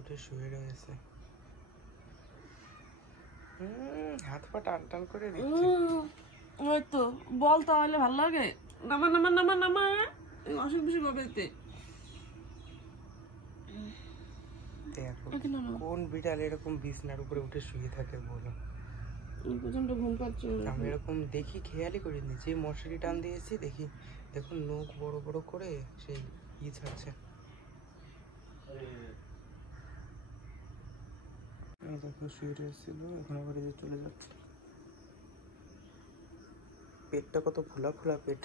উঠে শুয়ে রয়েছে। হাত পা টান টান করে দিচ্ছে। ওই তো বল তাহলে ভালো লাগে। নামা নামা নামা নামা অসুখ বিসুখ হবে। দেখো কোন বিড়াল এরকম বিছনার উপরে উঠে শুয়ে থাকে বলো? প্রচন্ড ঘুম পাচ্ছে। আমি এরকম দেখি খেয়ালই করিনি, যে মশারি টান দিয়েছি দেখি দেখুন নখ বড় বড় করে সেই ছাড়ছে। দেখো শুয়ে রয়েছিল, এখন আবার চলে যাচ্ছে। পেটটা কত ফোলা ফোলা পেট।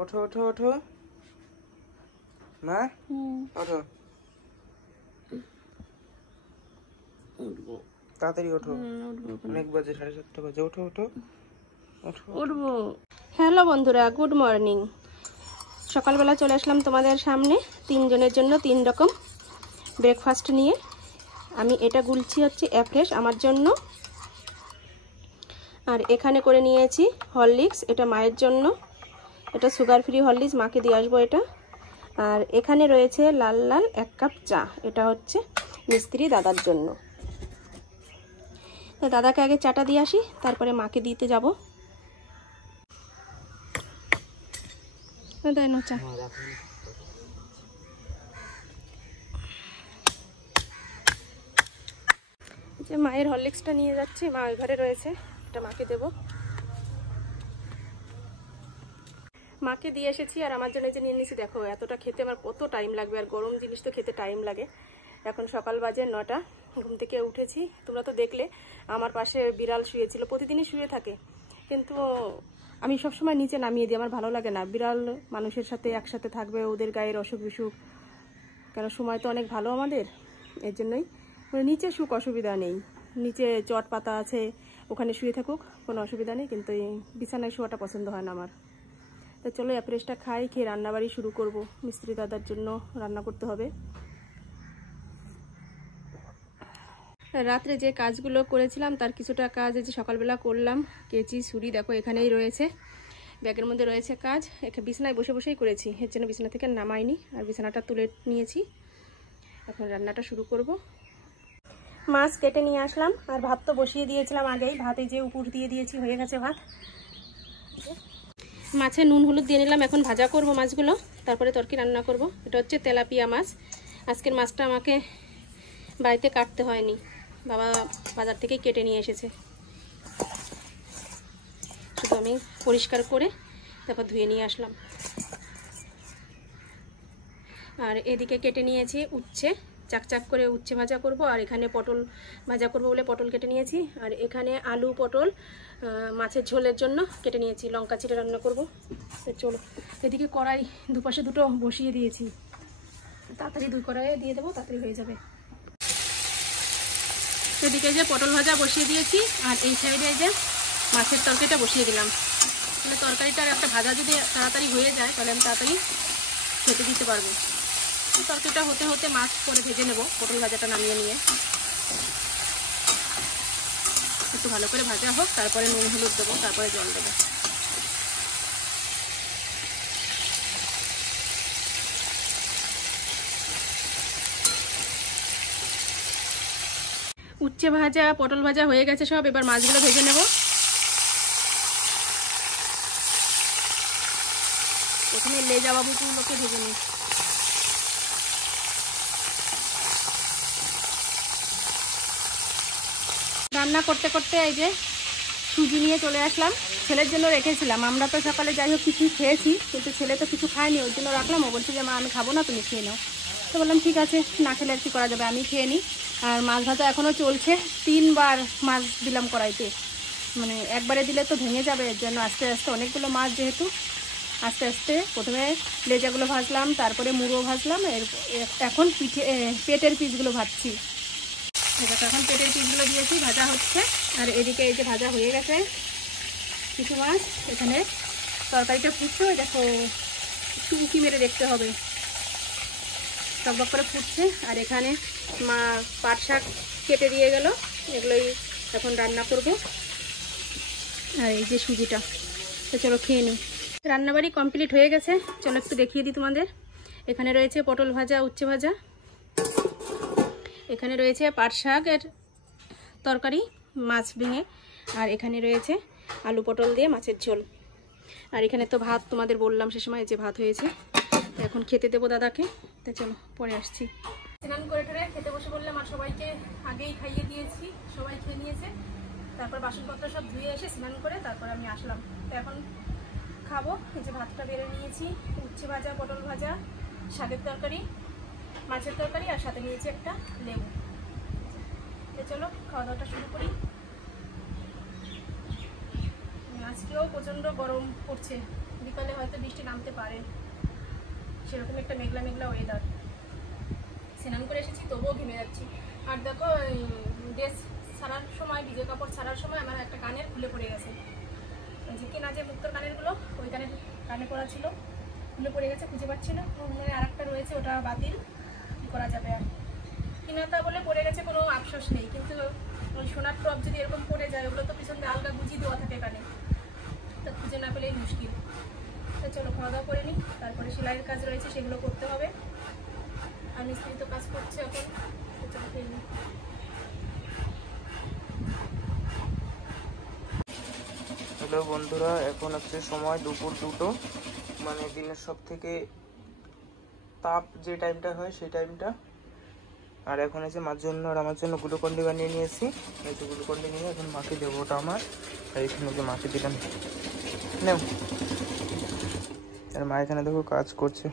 ওঠো ওঠো ওঠো মা, ওঠো তাড়াতাড়ি ওঠো, অনেক বাজে, 7:30 বাজে। ওঠো ওঠো ওঠো উঠবো। হ্যালো বন্ধুরা, গুড মর্নিং। সকালবেলা চলে আসলাম তোমাদের সামনে 3 জনের জন্য 3 রকম ব্রেকফাস্ট নিয়ে। আমি এটা গুলছি হচ্ছে অ্যাফ্রেশ আমার জন্য, আর এখানে করে নিয়েছি হরলিক্স, এটা মায়ের জন্য, এটা সুগার ফ্রি হরলিক্স, মাকে দিয়ে আসবো এটা। আর এখানে রয়েছে লাল লাল 1 কাপ চা, এটা হচ্ছে মিস্ত্রি দাদার জন্য। তো দাদাকে আগে চাটা দিয়ে আসি, তারপরে মাকে দিতে যাব। দেয় না চা। যে মায়ের হরলিক্সটা নিয়ে যাচ্ছি, মা ওই ঘরে রয়েছে, এটা মাকে দেব। মাকে দিয়ে এসেছি আর আমার জন্য যে নিয়ে নিয়েছি। দেখো এতটা খেতে আমার কত টাইম লাগবে, আর গরম জিনিস তো খেতে টাইম লাগে। এখন সকাল বাজে 9টা, ঘুম থেকে উঠেছি। তোমরা তো দেখলে আমার পাশে বিড়াল শুয়েছিল, প্রতিদিনই শুয়ে থাকে, কিন্তু আমি সবসময় নিচে নামিয়ে দিই, আমার ভালো লাগে না। বিড়াল মানুষের সাথে একসাথে থাকবে, ওদের গায়ের অসুখ বিসুখ, কেন সময় তো অনেক ভালো আমাদের, এর জন্যই নিচে সুখ অসুবিধা নেই। নিচে চট পাতা আছে, ওখানে শুয়ে থাকুক, কোনো অসুবিধা নেই, কিন্তু এই বিছানায় শোয়াটা পছন্দ হয় না আমার। তো চলো অ্যাপ্রেসটা খাই, খেয়ে রান্নাবাড়ি শুরু করব। মিস্ত্রি দাদার জন্য রান্না করতে হবে। রাত্রে যে কাজগুলো করেছিলাম তার কিছুটা কাজ যে সকালবেলা করলাম। কেচি ছুরি দেখো এখানেই রয়েছে, ব্যাগের মধ্যে রয়েছে কাজ। বিছানায় বসে বসেই করেছি, এর জন্য বিছানা থেকে নামাইনি, আর বিছানাটা তুলে নিয়েছি। এখন রান্নাটা শুরু করব। মাছ কেটে নিয়ে আসলাম, আর ভাত তো বসিয়ে দিয়েছিলাম আগেই। ভাত এই যে উপর দিয়ে দিয়েছি, হয়ে গেছে ভাত। মাছে নুন হলুদ দিয়ে নিলাম, এখন ভাজা করব মাছগুলো, তারপরে তরকি রান্না করব। এটা হচ্ছে তেলাপিয়া মাছ। আজকের মাছটা আমাকে বাড়িতে কাটতে হয়নি, বাবা বাজার থেকেই কেটে নিয়ে এসেছে। শুধু আমি পরিষ্কার করে তারপর ধুয়ে নিয়ে আসলাম। আর এদিকে কেটে নিয়েছি উচ্ছে, চাকচাক করে উচ্ছে ভাজা করব। আর এখানে পটল ভাজা করব বলে পটল কেটে নিয়েছি। আর এখানে আলু পটল মাছের ঝোলের জন্য কেটে নিয়েছি, লঙ্কা চিটে রান্না করব। তো চলো, এদিকে কড়াই দুপাশে দুটো বসিয়ে দিয়েছি, তাড়াতাড়ি 2 কড়াইয়ে দিয়ে দেবো, তাড়াতাড়ি হয়ে যাবে। এদিকে যে পটল ভাজা বসিয়ে দিয়েছি, আর এই সাইডে যে মাছের তরকারিটা বসিয়ে দিলাম। তাহলে তরকারিটার একটা ভাজা যদি তাড়াতাড়ি হয়ে যায়, তাহলে আমি তাড়াতাড়ি খেতে দিতে পারবো। তরকারিটা হতে হতে মাছ করে ভেজে নেব, পটল ভাজাটা নামিয়ে নিয়ে। একটু ভালো করে ভাজা হোক, তারপরে নুন হলুদ দেবো, তারপরে জল দেবো। উচ্ছে ভাজা পটল ভাজা হয়ে গেছে সব, এবার মাছগুলো ভেজে নেব। প্রথমে লেজা বাবুগুলোকে ভেজে নিই। রান্না করতে করতে এই যে সুজি নিয়ে চলে আসলাম, ছেলের জন্য রেখেছিলাম। আমরা তো সকালে যাই হোক কিছু খেয়েছি, কিন্তু ছেলে তো কিছু খায়নি, ওর জন্য রাখলাম। ও বলছে যে মা আমি খাবো না, তুমি খেয়ে নাও। তো বললাম ঠিক আছে, না খেলে আর কি করা যাবে, আমি খেয়ে নিই। আর মাছ ভাজা এখনও চলছে, 3 বার মাছ দিলাম কড়াইতে, মানে একবারে দিলে তো ভেঙে যাবে, এর জন্য আস্তে আস্তে, অনেকগুলো মাছ যেহেতু, আস্তে আস্তে প্রথমে লেজাগুলো ভাজলাম, তারপরে মুড়ো ভাজলাম, এখন পেটের পিসগুলো ভাজছি। এখন পেটের পিসগুলো দিয়েছি, ভাজা হচ্ছে। আর এদিকে এই যে ভাজা হয়ে গেছে কিছু মাছ, এখানে তরকারিটা ফুটছে, দেখো একটু উঁকি মেরে দেখতে হবে, টকবক করে ফুটছে। আর এখানে মা পাট শাক কেটে দিয়ে গেল, এগুলোই এখন রান্না করব। আর এই যে সুজিটা, তো চলো খেয়ে নিই। রান্নাবাড়ি কমপ্লিট হয়ে গেছে, চলো একটু দেখিয়ে দিই তোমাদের। এখানে রয়েছে পটল ভাজা, উচ্ছে ভাজা, এখানে রয়েছে পাট শাকের তরকারি মাছ ভেঙে, আর এখানে রয়েছে আলু পটল দিয়ে মাছের ঝোল। আর এখানে তো ভাত তোমাদের বললাম সে সময় যে ভাত হয়েছে। এখন খেতে দেবো দাদাকে, তো চলো পরে আসছি। স্নান করে ঠরে খেতে বসে বললাম, আর সবাইকে আগেই খাইয়ে দিয়েছি, সবাই খেয়ে নিয়েছে। তারপর বাসনপত্র সব ধুয়ে এসে স্নান করে তারপর আমি আসলাম। তো এখন খাবো। এই যে ভাতটা বেড়ে নিয়েছি, উচ্ছে ভাজা, পটল ভাজা, শাকের তরকারি, মাছের তরকারি, আর সাথে নিয়েছি একটা লেবু। তো চলো খাওয়া দাওয়াটা শুরু করি। আজকেও প্রচণ্ড গরম পড়ছে, বিকালে হয়তো বৃষ্টি নামতে পারে, সেরকম একটা মেঘলা মেঘলা ওয়েদার। স্নান করে এসেছি তবুও ঘেমে যাচ্ছি। আর দেখো ড্রেস ছাড়ার সময়, ভিজে কাপড় ছাড়ার সময় আমার একটা কানের খুলে পড়ে গেছে। যে কিনা যে মুক্তোর কানেরগুলো, ওই কানে পড়া ছিল, খুলে পড়ে গেছে, খুঁজে পাচ্ছি না। মানে আর একটা রয়েছে, ওটা বাতিল, কী করা যাবে। আর কিনাটা বলে পড়ে গেছে, কোনো আফসোস নেই, কিন্তু সোনার টপ যদি এরকম পড়ে যায়, ওগুলো তো পিছন দিয়ে আলগা গুজি দেওয়া থাকে কানে, তা খুঁজে না পেলেই মুশকিল। তো চলো খাওয়া দাওয়া করে নিই, তারপরে সেলাইয়ের কাজ রয়েছে সেগুলো করতে হবে। আর মিস্ত্রি তো কাজ করছে এখন, চলো খেয়ে নিই। হ্যালো বন্ধুরা, এখন হচ্ছে সময় দুপুর 2টো, মানে দিনের সব থেকে তাপ যে টাইমটা হয় সেই টাইমটা। আর এখন এসে মার জন্য আর আমার জন্য গ্লুকন্ডি বানিয়ে নিয়েছি। এই যে গ্লুকন্ডি নিয়ে এখন মাকে দেবো, ওটা আমার, আর এখানে যে মাকে দিলাম, নেও। আর মা এখানে দেখো কাজ করছে,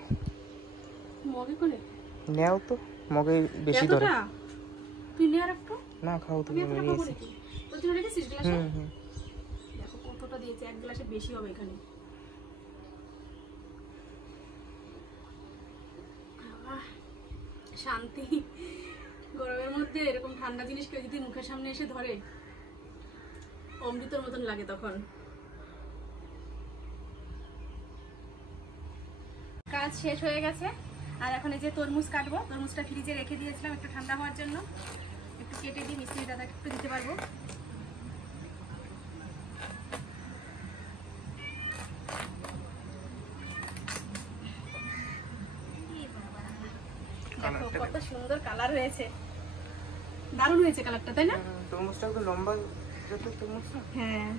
মগে করে নেও তো, মগে বেশি ধরে তুই নে আর একটু না, খাও তুমি, আমি নিয়েছি। দেখো কতটা দিয়েছে, এক গ্লাসে বেশি হবে এখানে। শান্তি, গরমের মধ্যে এরকম ঠান্ডা জিনিস কেউ যদি মুখের সামনে এসে ধরে, অমৃতর মতন লাগে তখন। কাজ শেষ হয়ে গেছে, আর এখন এই যে তরমুজ কাটবো। তরমুজটা ফ্রিজে রেখে দিয়েছিলাম একটু ঠান্ডা হওয়ার জন্য, একটু কেটে দিয়ে মিস্ত্রি দাদাকে একটু দিতে পারবো। দেখো কত সুন্দর কালার হয়েছে, দারুণ হয়েছে কালারটা, তাই না? তরমুজটা একটু লম্বা তরমুজ না? হ্যাঁ,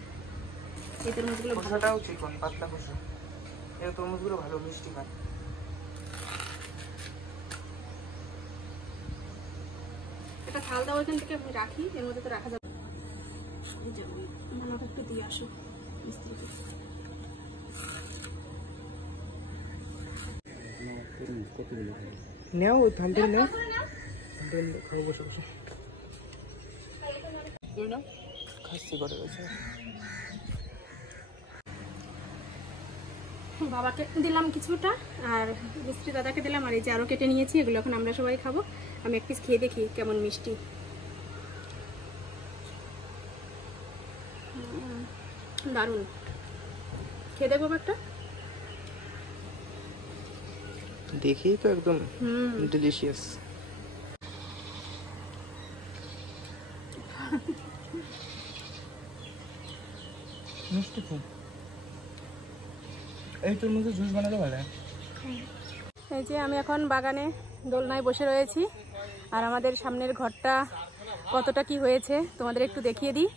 এই তরমুজগুলো খোসাটাও চিকন, পাতলা খোসা। এই তরমুজগুলো ভালো মিষ্টি হয়। এটা থাল দাও এখান থেকে, আমি রাখি, এর মধ্যে তো রাখা যাবে। মালাটা একটু দিয়ে আসো মিস্ত্রিকে। নেও থালটা, নেও খাও, বসে বসে খাসি করে গেছে। বাবাকে দিলাম কিছুটা, আর মিস্ত্রি দাদাকে দিলাম, আর এই যে আরও কেটে নিয়েছি, এগুলো এখন আমরা সবাই খাবো। আমি এক পিস খেয়ে দেখি কেমন মিষ্টি। দারুণ, খেয়ে দেখবো একটা, দেখি তো একদম ডিলিশিয়াস। মিষ্টি খুব। এই তরমুজের জুস বানালে ভালো হয়। এই যে আমি এখন বাগানে দোলনায় বসে রয়েছি, আর আমাদের সামনের ঘরটা কতটা কি হয়েছে তোমাদের একটু দেখিয়ে দিই।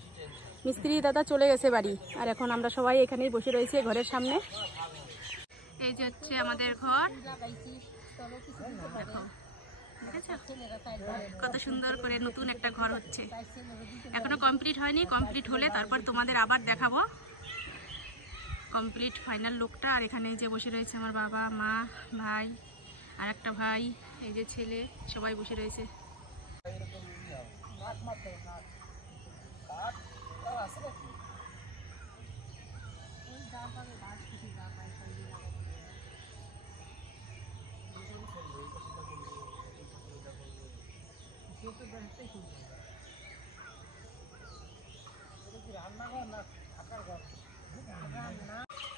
মিস্ত্রি দাদা চলে গেছে বাড়ি, আর এখন আমরা সবাই এখানেই বসে রয়েছি ঘরের সামনে। এই যে হচ্ছে আমাদের ঘর, কত সুন্দর করে নতুন একটা ঘর হচ্ছে। এখনো কমপ্লিট হয়নি, কমপ্লিট হলে তারপর তোমাদের আবার দেখাবো কমপ্লিট ফাইনাল লুকটা। আর এখানে এই যে বসে রয়েছে আমার বাবা, মা, ভাই, আর একটা ভাই, এই যে ছেলে, সবাই বসে রয়েছে।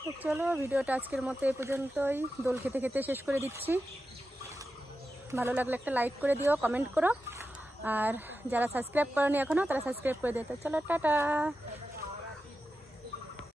তো চলো ভিডিওটা আজকের মতো এ পর্যন্তই, দোল খেতে খেতে শেষ করে দিচ্ছি। ভালো লাগলে একটা লাইক করে দিও, কমেন্ট করো, আর যারা সাবস্ক্রাইব করোনি এখনো তারা সাবস্ক্রাইব করে দিও। তো চলো টাটা।